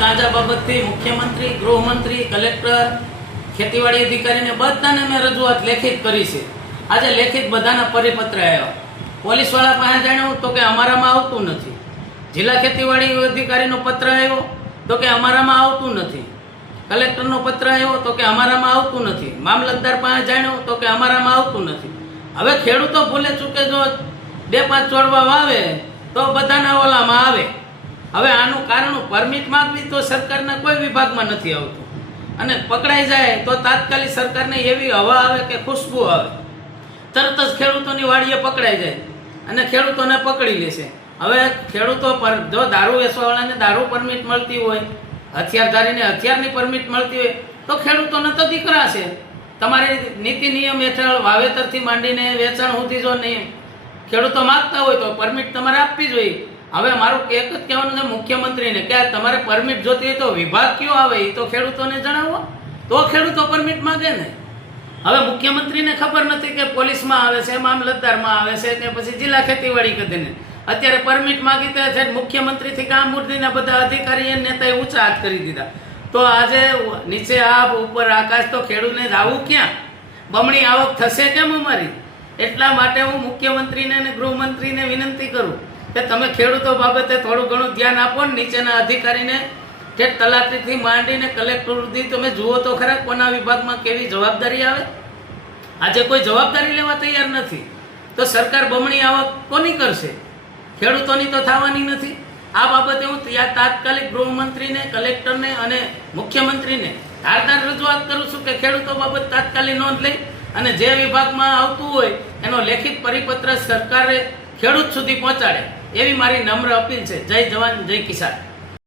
ગાંજા બાબતથી મુખ્યમંત્રી, ગૃહમંત્રી, કલેક્ટર, ખેતીવાડી અધિકારીને બધાને મેં રજૂઆત લેખિત કરી છે. આજે લેખિત બધાના પરિપત્ર આવ્યા. પોલીસવાળા પાસે જાણ્યું તો કે અમારામાં આવતું નથી. જિલ્લા ખેતીવાડી અધિકારીનો પત્ર આવ્યો તો કે અમારામાં આવતું નથી. કલેક્ટરનો પત્ર આવ્યો તો કે અમારામાં આવતું નથી. મામલતદાર પાસે જાણ્યો તો કે અમારામાં આવતું નથી. હવે ખેડૂતો ભૂલે ચૂકે જો 2-5 છોડવા વાવે તો બધાના ઓલામાં આવે. હવે આનું કારણ પરમિટ માંગવી તો સરકારના કોઈ વિભાગમાં નથી આવતું, અને પકડાઈ જાય તો તાત્કાલિક સરકારને એવી હવા આવે કે ખુશ્બુ આવે, તરત જ ખેડૂતોની વાડીએ પકડાઈ જાય અને ખેડૂતોને પકડી લેશે. હવે ખેડૂતો પર જો દારૂ વેચવાવાળાને દારૂ પરમિટ મળતી હોય, હથિયારધારીને હથિયારની પરમિટ મળતી હોય તો ખેડૂતોને તો દીકરા છે. તમારી નીતિ નિયમ હેઠળ વાવેતરથી માંડીને વેચાણ સુધી જો નહીં ખેડૂતો માગતા હોય તો પરમિટ તમારે આપવી જોઈએ. હવે મારું એક જ કહેવાનું છે મુખ્યમંત્રીને કે તમારે પરમિટ જોતી હોય તો વિભાગ કયો આવે એ તો ખેડૂતોને જણાવો, તો ખેડૂતો પરમિટ માંગે ને. હવે મુખ્યમંત્રીને ખબર નથી કે પોલીસમાં આવે છે, મામલતદારમાં આવે છે કે પછી જિલ્લા ખેતીવાડી કરીને અત્યારે પરમિટ માંગી છે. મુખ્યમંત્રીથી કામ મૂર્તિના બધા અધિકારી નેતાએ ઊંચા હાથ કરી દીધા. તો આજે નીચે આપ ઉપર આકાશ, તો ખેડૂતને જવું ક્યાં? બમણી આવક થશે કેમ અમારી? એટલા માટે હું મુખ્યમંત્રીને અને ગૃહમંત્રીને વિનંતી કરું કે તમે ખેડૂતો બાબતે થોડું ઘણું ધ્યાન આપો ને. નીચેના અધિકારીને કે તલાટીથી માંડીને કલેક્ટર સુધી તમે જુઓ તો ખરા કોના વિભાગમાં કેવી જવાબદારી આવે. આજે કોઈ જવાબદારી લેવા તૈયાર નથી તો સરકાર બમણી આવક કોની કરશે? ખેડૂતોની તો થવાની નથી. આ બાબતે હું તાત્કાલિક ગૃહમંત્રીને, કલેક્ટરને અને મુખ્યમંત્રીને ધારદાર રજૂઆત કરું છું કે ખેડૂતો બાબત તાત્કાલિક નોંધ લઈ અને જે વિભાગમાં આવતું હોય એનો લેખિત પરિપત્ર સરકારે ખેડૂત સુધી પહોંચાડે એવી મારી નમ્ર અપીલ છે. જય જવાન, જય કિસાન.